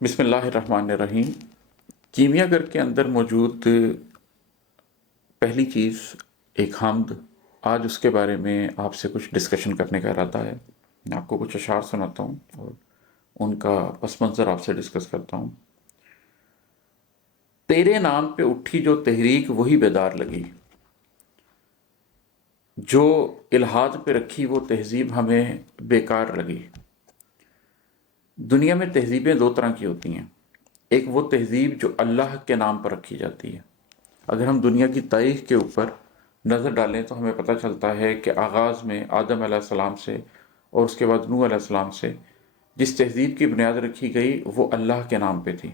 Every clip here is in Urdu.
بسم اللہ الرحمن الرحیم۔ کیمیا گھر کے اندر موجود پہلی چیز ایک حمد۔ آج اس کے بارے میں آپ سے کچھ ڈسکشن کرنے کا ارادہ ہے۔ میں آپ کو کچھ اشعار سناتا ہوں اور ان کا پس منظر آپ سے ڈسکس کرتا ہوں۔ تیرے نام پہ اٹھی جو تحریک وہی بیدار لگی، جو الحاد پہ رکھی وہ تہذیب ہمیں بیکار لگی۔ دنیا میں تہذیبیں دو طرح کی ہوتی ہیں، ایک وہ تہذیب جو اللہ کے نام پر رکھی جاتی ہے۔ اگر ہم دنیا کی تاریخ کے اوپر نظر ڈالیں تو ہمیں پتہ چلتا ہے کہ آغاز میں آدم علیہ السلام سے اور اس کے بعد نوح علیہ السلام سے جس تہذیب کی بنیاد رکھی گئی وہ اللہ کے نام پہ تھی،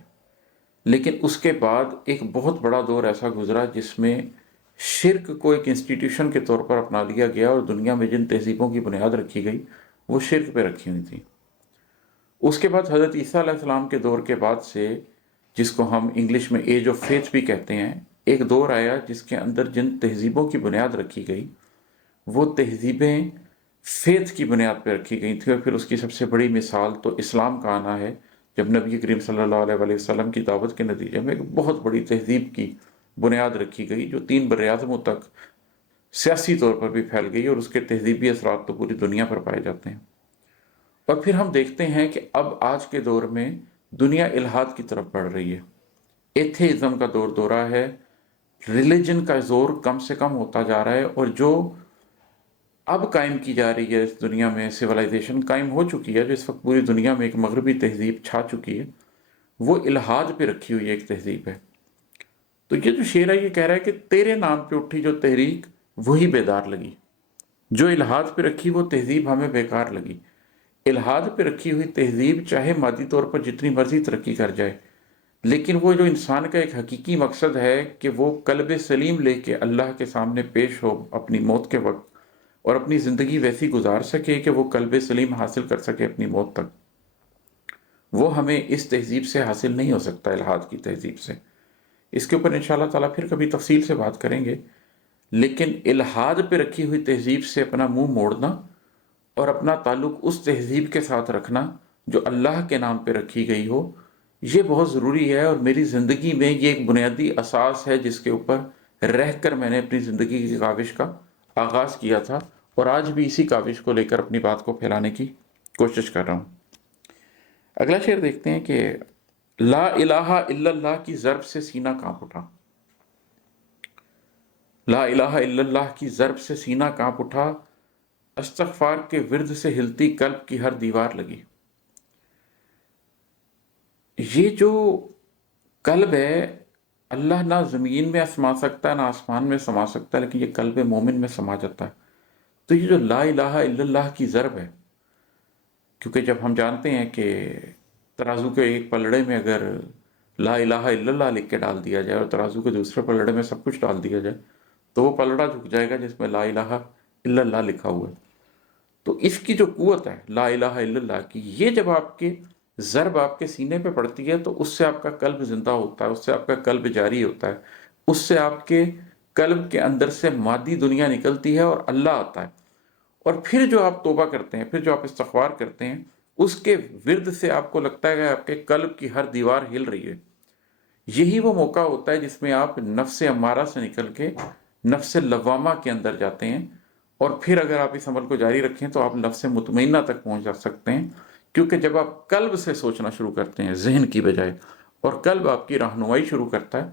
لیکن اس کے بعد ایک بہت بڑا دور ایسا گزرا جس میں شرک کو ایک انسٹیٹیوشن کے طور پر اپنا لیا گیا، اور دنیا میں جن تہذیبوں کی بنیاد رکھی گئی وہ شرک پہ رکھی ہوئی تھی۔ اس کے بعد حضرت عیسیٰ علیہ السلام کے دور کے بعد سے، جس کو ہم انگلش میں ایج آف فیتھ بھی کہتے ہیں، ایک دور آیا جس کے اندر جن تہذیبوں کی بنیاد رکھی گئی وہ تہذیبیں فیتھ کی بنیاد پہ رکھی گئی تھیں۔ اور پھر اس کی سب سے بڑی مثال تو اسلام کا آنا ہے، جب نبی کریم صلی اللہ علیہ وسلم کی دعوت کے نتیجے میں ایک بہت بڑی تہذیب کی بنیاد رکھی گئی جو 3 براعظموں تک سیاسی طور پر بھی پھیل گئی، اور اس کے تہذیبی اثرات تو پوری دنیا پر پائے جاتے ہیں۔ اور پھر ہم دیکھتے ہیں کہ اب آج کے دور میں دنیا الحاد کی طرف بڑھ رہی ہے، ایتھیزم کا دور دورہ ہے، ریلیجن کا زور کم سے کم ہوتا جا رہا ہے، اور جو اب قائم کی جا رہی ہے اس دنیا میں، سویلائزیشن قائم ہو چکی ہے جو اس وقت پوری دنیا میں ایک مغربی تہذیب چھا چکی ہے، وہ الحاد پہ رکھی ہوئی ایک تہذیب ہے۔ تو یہ جو شعر ہے یہ کہہ رہا ہے کہ تیرے نام پہ اٹھی جو تحریک وہی بیدار لگی، جو الحاد پہ رکھی وہ تہذیب ہمیں بیکار لگی۔ الحاد پہ رکھی ہوئی تہذیب چاہے مادی طور پر جتنی مرضی ترقی کر جائے، لیکن وہ جو انسان کا ایک حقیقی مقصد ہے کہ وہ قلب سلیم لے کے اللہ کے سامنے پیش ہو اپنی موت کے وقت، اور اپنی زندگی ویسی گزار سکے کہ وہ قلب سلیم حاصل کر سکے اپنی موت تک، وہ ہمیں اس تہذیب سے حاصل نہیں ہو سکتا، الحاد کی تہذیب سے۔ اس کے اوپر انشاءاللہ تعالیٰ پھر کبھی تفصیل سے بات کریں گے، لیکن الحاد پہ رکھی ہوئی تہذیب سے اپنا منہ موڑنا اور اپنا تعلق اس تہذیب کے ساتھ رکھنا جو اللہ کے نام پہ رکھی گئی ہو، یہ بہت ضروری ہے۔ اور میری زندگی میں یہ ایک بنیادی اساس ہے جس کے اوپر رہ کر میں نے اپنی زندگی کی کاوش کا آغاز کیا تھا، اور آج بھی اسی کاوش کو لے کر اپنی بات کو پھیلانے کی کوشش کر رہا ہوں۔ اگلا شعر دیکھتے ہیں کہ لا الہ الا اللہ کی ضرب سے سینہ کانپ اٹھا۔ لا الہ الا اللہ کی ضرب سے سینہ کانپ اٹھا، استغفار کے ورد سے ہلتی قلب کی ہر دیوار لگی۔ یہ جو قلب ہے، اللہ نہ زمین میں سما سکتا ہے نہ آسمان میں سما سکتا ہے، لیکن یہ قلب مومن میں سما جاتا ہے۔ تو یہ جو لا الہ الا اللہ کی ضرب ہے، کیونکہ جب ہم جانتے ہیں کہ ترازو کے ایک پلڑے میں اگر لا الہ الا اللہ لکھ کے ڈال دیا جائے اور ترازو کے دوسرے پلڑے میں سب کچھ ڈال دیا جائے تو وہ پلڑا جھک جائے گا جس میں لا الہ الا اللہ لکھا ہوا ہے۔ تو اس کی جو قوت ہے لا الہ الا اللہ کی، یہ جب آپ کے ضرب آپ کے سینے پہ پڑتی ہے تو اس سے آپ کا قلب زندہ ہوتا ہے، اس سے آپ کا قلب جاری ہوتا ہے، اس سے آپ کے قلب کے اندر سے مادی دنیا نکلتی ہے اور اللہ آتا ہے۔ اور پھر جو آپ توبہ کرتے ہیں، پھر جو آپ استغفار کرتے ہیں، اس کے ورد سے آپ کو لگتا ہے کہ آپ کے قلب کی ہر دیوار ہل رہی ہے۔ یہی وہ موقع ہوتا ہے جس میں آپ نفس امارہ سے نکل کے نفس لوامہ کے اندر جاتے ہیں، اور پھر اگر آپ اس عمل کو جاری رکھیں تو آپ نفس مطمئنہ تک پہنچ جا سکتے ہیں، کیونکہ جب آپ قلب سے سوچنا شروع کرتے ہیں ذہن کی بجائے، اور قلب آپ کی رہنمائی شروع کرتا ہے،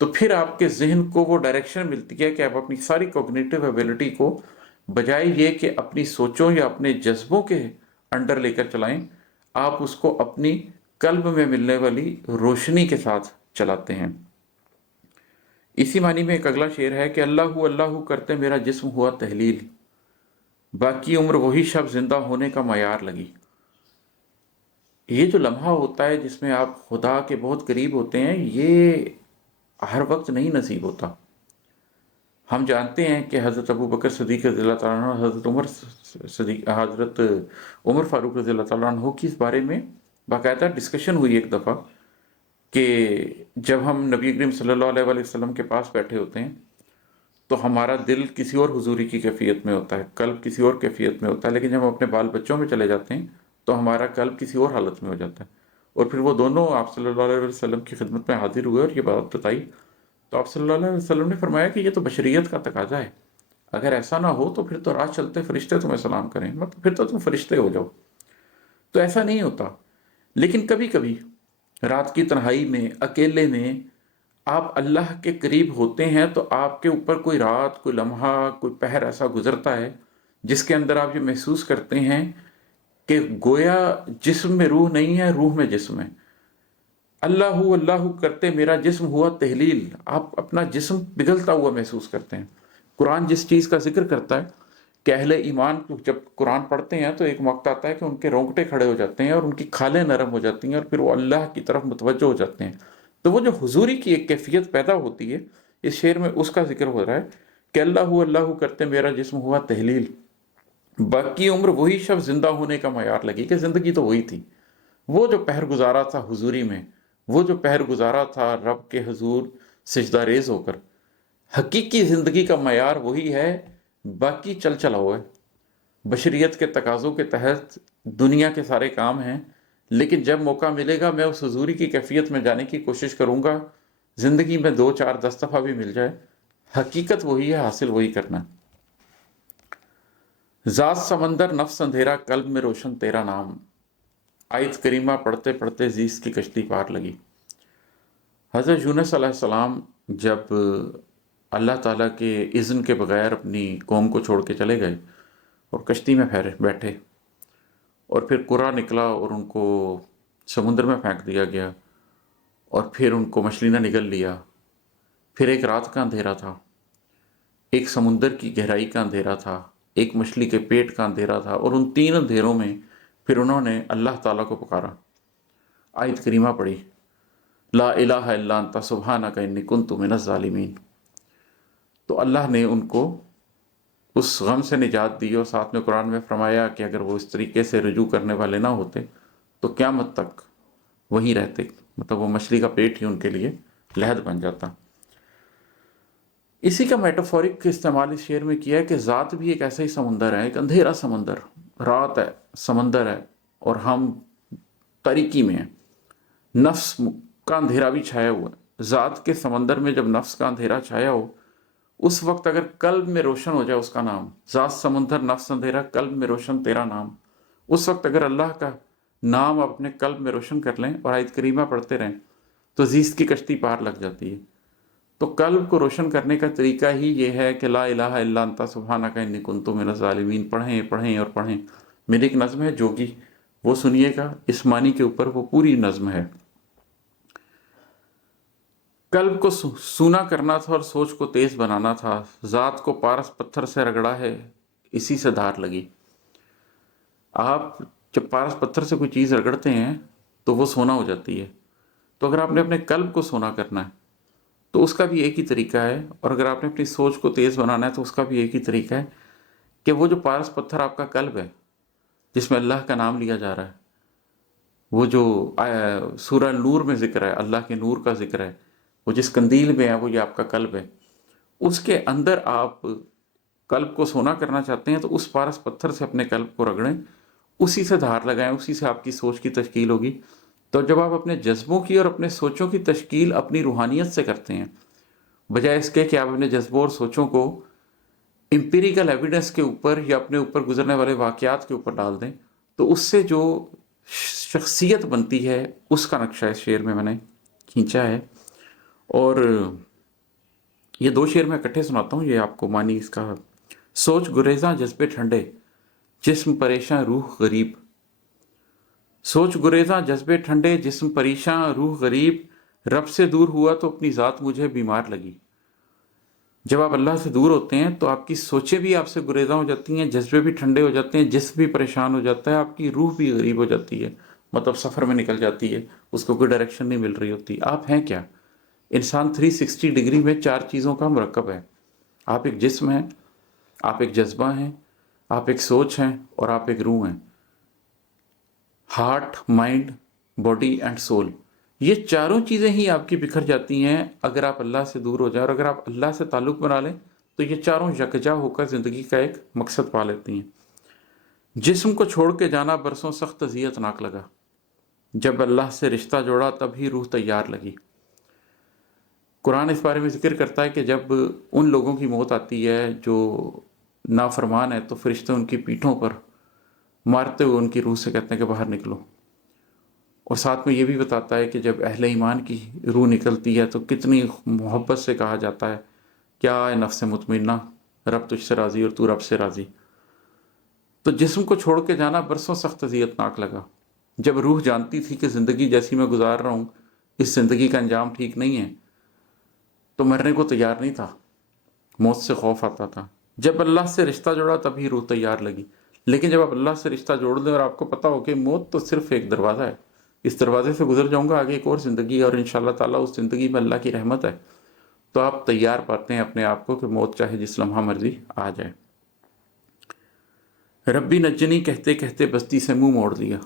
تو پھر آپ کے ذہن کو وہ ڈائریکشن ملتی ہے کہ آپ اپنی ساری کوگنیٹو ایبیلٹی کو بجائے یہ کہ اپنی سوچوں یا اپنے جذبوں کے انڈر لے کر چلائیں، آپ اس کو اپنی قلب میں ملنے والی روشنی کے ساتھ چلاتے ہیں۔ اسی معنی میں ایک اگلا شعر ہے کہ اللہ کرتے میرا جسم ہوا تحلیل، باقی عمر وہی شب زندہ ہونے کا معیار لگی۔ یہ جو لمحہ ہوتا ہے جس میں آپ خدا کے بہت قریب ہوتے ہیں، یہ ہر وقت نہیں نصیب ہوتا۔ ہم جانتے ہیں کہ حضرت ابو بکر صدیق رضی اللہ تعالیٰ عنہ، حضرت عمر فاروق رضی اللہ تعالیٰ عنہ کی اس بارے میں باقاعدہ ڈسکشن ہوئی ایک دفعہ، کہ جب ہم نبی کریم صلی اللہ علیہ وسلم کے پاس بیٹھے ہوتے ہیں تو ہمارا دل کسی اور حضوری کی کیفیت میں ہوتا ہے، قلب کسی اور کیفیت میں ہوتا ہے، لیکن جب ہم اپنے بال بچوں میں چلے جاتے ہیں تو ہمارا قلب کسی اور حالت میں ہو جاتا ہے۔ اور پھر وہ دونوں آپ صلی اللہ علیہ وسلم کی خدمت میں حاضر ہوئے اور یہ بات بتائی، تو آپ صلی اللہ علیہ وسلم نے فرمایا کہ یہ تو بشریت کا تقاضا ہے، اگر ایسا نہ ہو تو پھر تو راہ چلتے فرشتے تمہیں سلام کریں، مطلب پھر تو تم فرشتے ہو جاؤ۔ تو ایسا نہیں ہوتا، لیکن کبھی کبھی رات کی تنہائی میں، اکیلے میں آپ اللہ کے قریب ہوتے ہیں تو آپ کے اوپر کوئی رات، کوئی لمحہ، کوئی پہر ایسا گزرتا ہے جس کے اندر آپ یہ محسوس کرتے ہیں کہ گویا جسم میں روح نہیں ہے، روح میں جسم ہے۔ اللہ اللہ کرتے میرا جسم ہوا تحلیل، آپ اپنا جسم پگھلتا ہوا محسوس کرتے ہیں۔ قرآن جس چیز کا ذکر کرتا ہے کہ اہل ایمان جب قرآن پڑھتے ہیں تو ایک وقت آتا ہے کہ ان کے رونگٹے کھڑے ہو جاتے ہیں اور ان کی کھالیں نرم ہو جاتی ہیں اور پھر وہ اللہ کی طرف متوجہ ہو جاتے ہیں۔ تو وہ جو حضوری کی ایک کیفیت پیدا ہوتی ہے، اس شعر میں اس کا ذکر ہو رہا ہے کہ اللہ کرتے میرا جسم ہوا تحلیل، باقی عمر وہی شب زندہ ہونے کا معیار لگی، کہ زندگی تو وہی تھی۔ وہ جو پہر گزارا تھا حضوری میں، وہ جو پہر گزارا تھا رب کے حضور سجدہ ریز ہو کر، حقیقی زندگی کا معیار وہی ہے، باقی چل چلا ہوا ہے۔ بشریت کے تقاضوں کے تحت دنیا کے سارے کام ہیں، لیکن جب موقع ملے گا میں اس حضوری کی کیفیت میں جانے کی کوشش کروں گا، زندگی میں 2 4 10 دفعہ بھی مل جائے، حقیقت وہی ہے، حاصل وہی کرنا۔ ذات سمندر نفس اندھیرا، قلب میں روشن تیرا نام، آیت کریمہ پڑھتے پڑھتے زیس کی کشتی پار لگی۔ حضرت یونس علیہ السلام جب اللہ تعالیٰ کے اذن کے بغیر اپنی قوم کو چھوڑ کے چلے گئے اور کشتی میں بیٹھے، اور پھر قرا نکلا اور ان کو سمندر میں پھینک دیا گیا، اور پھر ان کو مچھلی نے نگل لیا، پھر ایک رات کا اندھیرا تھا، ایک سمندر کی گہرائی کا اندھیرا تھا، ایک مچھلی کے پیٹ کا اندھیرا تھا، اور ان 3 اندھیروں میں پھر انہوں نے اللہ تعالیٰ کو پکارا، آیت کریمہ پڑھی، لا الہ الا انت سبحانک انی کنت من الظالمین۔ تو اللہ نے ان کو اس غم سے نجات دی، اور ساتھ میں قرآن میں فرمایا کہ اگر وہ اس طریقے سے رجوع کرنے والے نہ ہوتے تو قیامت تک وہیں رہتے، مطلب وہ مچھلی کا پیٹ ہی ان کے لیے لحد بن جاتا۔ اسی کا میٹافورک استعمال اس شعر میں کیا ہے کہ ذات بھی ایک ایسا ہی سمندر ہے، ایک اندھیرا سمندر، رات ہے، سمندر ہے، اور ہم تاریکی میں ہیں، نفس کا اندھیرا بھی چھایا ہوا ہے۔ ذات کے سمندر میں جب نفس کا اندھیرا چھایا ہو، اس وقت اگر قلب میں روشن ہو جائے اس کا نام، ذات سمندر نفس اندھیرا قلب میں روشن تیرا نام، اس وقت اگر اللہ کا نام اپنے قلب میں روشن کر لیں اور آیت کریمہ پڑھتے رہیں تو زیست کی کشتی پار لگ جاتی ہے۔ تو قلب کو روشن کرنے کا طریقہ ہی یہ ہے کہ لا الہ الا انت سبحانک انی کنت من الظالمین پڑھیں پڑھیں اور پڑھیں۔ میری ایک نظم ہے جوگی، وہ سنیے گا، اس معنی کے اوپر وہ پوری نظم ہے۔ قلب کو سونا کرنا تھا اور سوچ کو تیز بنانا تھا، ذات کو پارس پتھر سے رگڑا ہے، اسی سے دھار لگی۔ آپ جب پارس پتھر سے کوئی چیز رگڑتے ہیں تو وہ سونا ہو جاتی ہے، تو اگر آپ نے اپنے قلب کو سونا کرنا ہے تو اس کا بھی ایک ہی طریقہ ہے، اور اگر آپ نے اپنی سوچ کو تیز بنانا ہے تو اس کا بھی ایک ہی طریقہ ہے کہ وہ جو پارس پتھر آپ کا قلب ہے جس میں اللہ کا نام لیا جا رہا ہے، وہ جو سورہ نور میں ذکر ہے، اللہ کے نور کا ذکر ہے، وہ جس قندیل میں ہے، وہ یہ آپ کا قلب ہے، اس کے اندر آپ قلب کو سونا کرنا چاہتے ہیں تو اس پارس پتھر سے اپنے قلب کو رگڑیں، اسی سے دھار لگائیں، اسی سے آپ کی سوچ کی تشکیل ہوگی۔ تو جب آپ اپنے جذبوں کی اور اپنے سوچوں کی تشکیل اپنی روحانیت سے کرتے ہیں، بجائے اس کے کہ آپ اپنے جذبوں اور سوچوں کو امپیریکل ایویڈنس کے اوپر یا اپنے اوپر گزرنے والے واقعات کے اوپر ڈال دیں، تو اس سے جو شخصیت بنتی ہے اس کا نقشہ اس شعر میں نے کھینچا ہے۔ اور یہ 2 شعر میں اکٹھے سناتا ہوں، یہ آپ کو معنی اس کا۔ سوچ گریزاں جذبے ٹھنڈے، جسم پریشاں روح غریب، سوچ گریزاں جذبے ٹھنڈے، جسم پریشاں روح غریب، رب سے دور ہوا تو اپنی ذات مجھے بیمار لگی۔ جب آپ اللہ سے دور ہوتے ہیں تو آپ کی سوچیں بھی آپ سے گریزاں ہو جاتی ہیں، جذبے بھی ٹھنڈے ہو جاتے ہیں، جسم بھی پریشان ہو جاتا ہے، آپ کی روح بھی غریب ہو جاتی ہے، مطلب سفر میں نکل جاتی ہے، اس کو کوئی ڈائریکشن نہیں مل رہی ہوتی۔ آپ ہیں کیا؟ انسان 360 ڈگری میں 4 چیزوں کا مرکب ہے۔ آپ ایک جسم ہیں، آپ ایک جذبہ ہیں، آپ ایک سوچ ہیں، اور آپ ایک روح ہیں۔ Heart, mind, body and civil, یہ 4 چیزیں ہی آپ کی بکھر جاتی ہیں اگر آپ اللہ سے دور ہو جائیں، اور اگر آپ اللہ سے تعلق بنا لیں تو یہ 4 یکجا ہو کر زندگی کا ایک مقصد پا لیتی ہیں۔ جسم کو چھوڑ کے جانا برسوں سخت اذیت ناک لگا، جب اللہ سے رشتہ جوڑا تب ہی روح تیار لگی۔ قرآن اس بارے میں ذکر کرتا ہے کہ جب ان لوگوں کی موت آتی ہے جو نافرمان ہے تو فرشتے ان کی پیٹھوں پر مارتے ہوئے ان کی روح سے کہتے ہیں کہ باہر نکلو، اور ساتھ میں یہ بھی بتاتا ہے کہ جب اہل ایمان کی روح نکلتی ہے تو کتنی محبت سے کہا جاتا ہے کیا اے نفس مطمئنہ، رب تجھ سے راضی اور تو رب سے راضی۔ تو جسم کو چھوڑ کے جانا برسوں سخت اذیت ناک لگا۔ جب روح جانتی تھی کہ زندگی جیسی میں گزار رہا ہوں اس زندگی کا انجام ٹھیک نہیں ہے تو مرنے کو تیار نہیں تھا، موت سے خوف آتا تھا۔ جب اللہ سے رشتہ جوڑا تبھی روح تیار لگی۔ لیکن جب آپ اللہ سے رشتہ جوڑ دیں اور آپ کو پتہ ہو کہ موت تو صرف ایک دروازہ ہے، اس دروازے سے گزر جاؤں گا، آگے ایک اور زندگی ہے اور انشاءاللہ تعالیٰ اس زندگی میں اللہ کی رحمت ہے، تو آپ تیار پاتے ہیں اپنے آپ کو کہ موت چاہے جس لمحہ مرضی آ جائے۔ ربی نجنی کہتے کہتے بستی سے منہ موڑ لیا،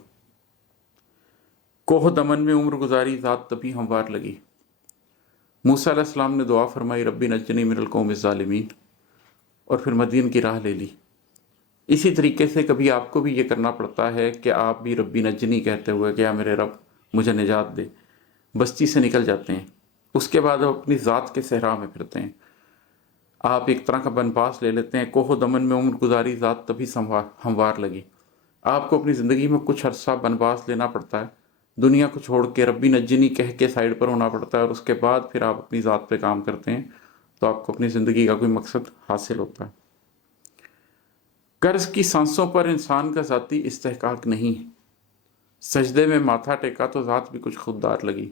کوہ دمن میں عمر گزاری ذات تبھی ہموار لگی۔ موسیٰ علیہ السلام نے دعا فرمائی ربی نجنی من القوم الظالمین، اور پھر مدین کی راہ لے لی۔ اسی طریقے سے کبھی آپ کو بھی یہ کرنا پڑتا ہے کہ آپ بھی ربی نجنی کہتے ہوئے کہ یا میرے رب مجھے نجات دے، بستی سے نکل جاتے ہیں۔ اس کے بعد آپ اپنی ذات کے صحرا میں پھرتے ہیں، آپ ایک طرح کا بنپاس لے لیتے ہیں۔ کوہ دمن میں عمر گزاری ذات تبھی ہموار لگی۔ آپ کو اپنی زندگی میں کچھ عرصہ بنپاس لینا پڑتا ہے، دنیا کو چھوڑ کے ربی نجنی کہہ کے سائڈ پر ہونا پڑتا ہے، اور اس کے بعد پھر آپ اپنی ذات پہ کام کرتے ہیں تو آپ کو اپنی زندگی کا کوئی مقصد حاصل ہوتا ہے۔ قرض کی سانسوں پر انسان کا ذاتی استحقاق نہیں، سجدے میں ماتھا ٹیکا تو ذات بھی کچھ خوددار لگی۔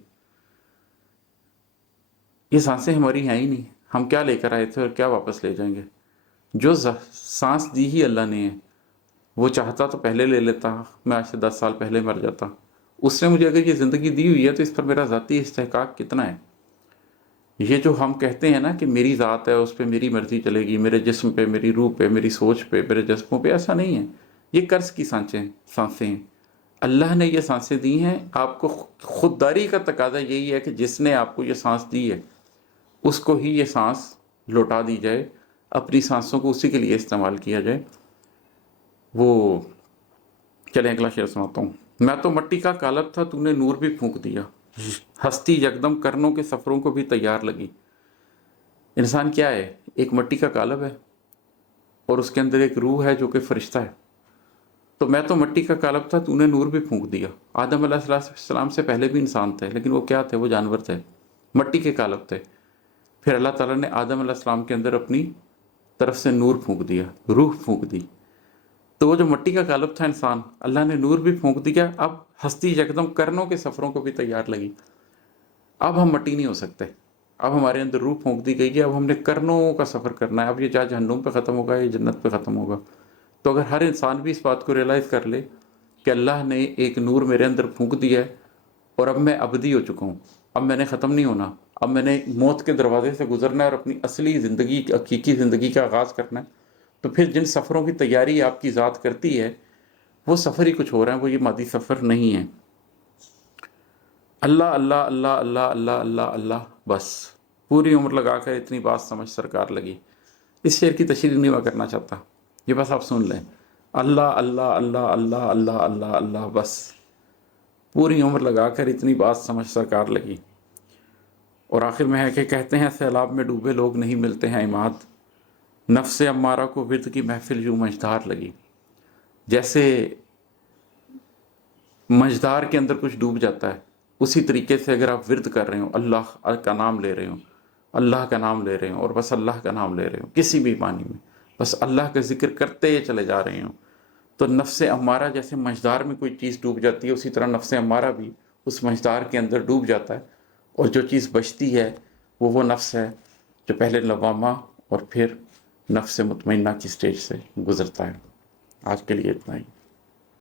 یہ سانسیں ہماری ہیں ہی نہیں، ہم کیا لے کر آئے تھے اور کیا واپس لے جائیں گے؟ جو سانس دی ہی اللہ نے ہے، وہ چاہتا تو پہلے لے لیتا، میں آج سے 10 سال پہلے مر جاتا۔ اس نے مجھے اگر یہ زندگی دی ہوئی ہے تو اس پر میرا ذاتی استحقاق کتنا ہے؟ یہ جو ہم کہتے ہیں نا کہ میری ذات ہے، اس پہ میری مرضی چلے گی، میرے جسم پہ، میری روح پہ، میری سوچ پہ، میرے جذبوں پہ، ایسا نہیں ہے۔ یہ قرض کی سانسیں ہیں۔ اللہ نے یہ سانسیں دی ہیں، آپ کو خودداری کا تقاضا یہی ہے کہ جس نے آپ کو یہ سانس دی ہے اس کو ہی یہ سانس لوٹا دی جائے، اپنی سانسوں کو اسی کے لیے استعمال کیا جائے۔ وہ چلیں اگلا شعر سناتا ہوں۔ میں تو مٹی کا قالب تھا تو نے نور بھی پھونک دیا، ہستی یکدم کرنوں کے سفروں کو بھی تیار لگی۔ انسان کیا ہے؟ ایک مٹی کا قالب ہے اور اس کے اندر ایک روح ہے جو کہ فرشتہ ہے۔ تو میں تو مٹی کا قالب تھا تو نے نور بھی پھونک دیا۔ آدم علیہ السلام سے پہلے بھی انسان تھے، لیکن وہ کیا تھے؟ وہ جانور تھے، مٹی کے قالب تھے۔ پھر اللہ تعالیٰ نے آدم علیہ السلام کے اندر اپنی طرف سے نور پھونک دیا، روح پھونک دی۔ تو وہ جو مٹی کا قالب تھا انسان، اللہ نے نور بھی پھونک دیا، اب ہستی یکدم کرنوں کے سفروں کو بھی تیار لگی۔ اب ہم مٹی نہیں ہو سکتے، اب ہمارے اندر روح پھونک دی گئی ہے، اب ہم نے کرنوں کا سفر کرنا ہے۔ اب یہ چاہے جہنم پہ ختم ہوگا یا جنت پہ ختم ہوگا۔ تو اگر ہر انسان بھی اس بات کو ریئلائز کر لے کہ اللہ نے ایک نور میرے اندر پھونک دیا ہے اور اب میں ابدی ہو چکا ہوں، اب میں نے ختم نہیں ہونا، اب میں نے موت کے دروازے سے گزرنا ہے اور اپنی اصلی زندگی، حقیقی زندگی کا آغاز کرنا ہے، تو پھر جن سفروں کی تیاری آپ کی ذات کرتی ہے وہ سفر ہی کچھ ہو رہا ہے، وہ یہ مادی سفر نہیں ہے۔ اللہ اللہ اللہ اللہ اللہ اللہ اللہ، بس پوری عمر لگا کر اتنی بات سمجھ سرکار لگی۔ اس شعر کی تشریح نہیں میں کرنا چاہتا، یہ بس آپ سن لیں، اللہ اللہ اللہ اللہ اللہ اللہ اللہ، بس پوری عمر لگا کر اتنی بات سمجھ سرکار لگی۔ اور آخر میں ہے کہ کہتے ہیں سیلاب میں ڈوبے لوگ نہیں ملتے ہیں عماد، نفس امارہ کو ورد کی محفل یوں مجدار لگی۔ جیسے مجدار کے اندر کچھ ڈوب جاتا ہے، اسی طریقے سے اگر آپ ورد کر رہے ہوں، اللہ کا نام لے رہے ہوں، اللہ کا نام لے رہے ہوں اور بس اللہ کا نام لے رہے ہوں، کسی بھی معنی میں بس اللہ کا ذکر کرتے چلے جا رہے ہوں، تو نفس امارہ جیسے مجدار میں کوئی چیز ڈوب جاتی ہے، اسی طرح نفس امارہ بھی اس مجدار کے اندر ڈوب جاتا ہے، اور جو چیز بچتی ہے وہ نفس ہے جو پہلے لوامہ اور پھر نفس مطمئنہ کی سٹیج سے گزرتا ہے۔ آج کے لیے اتنا ہی۔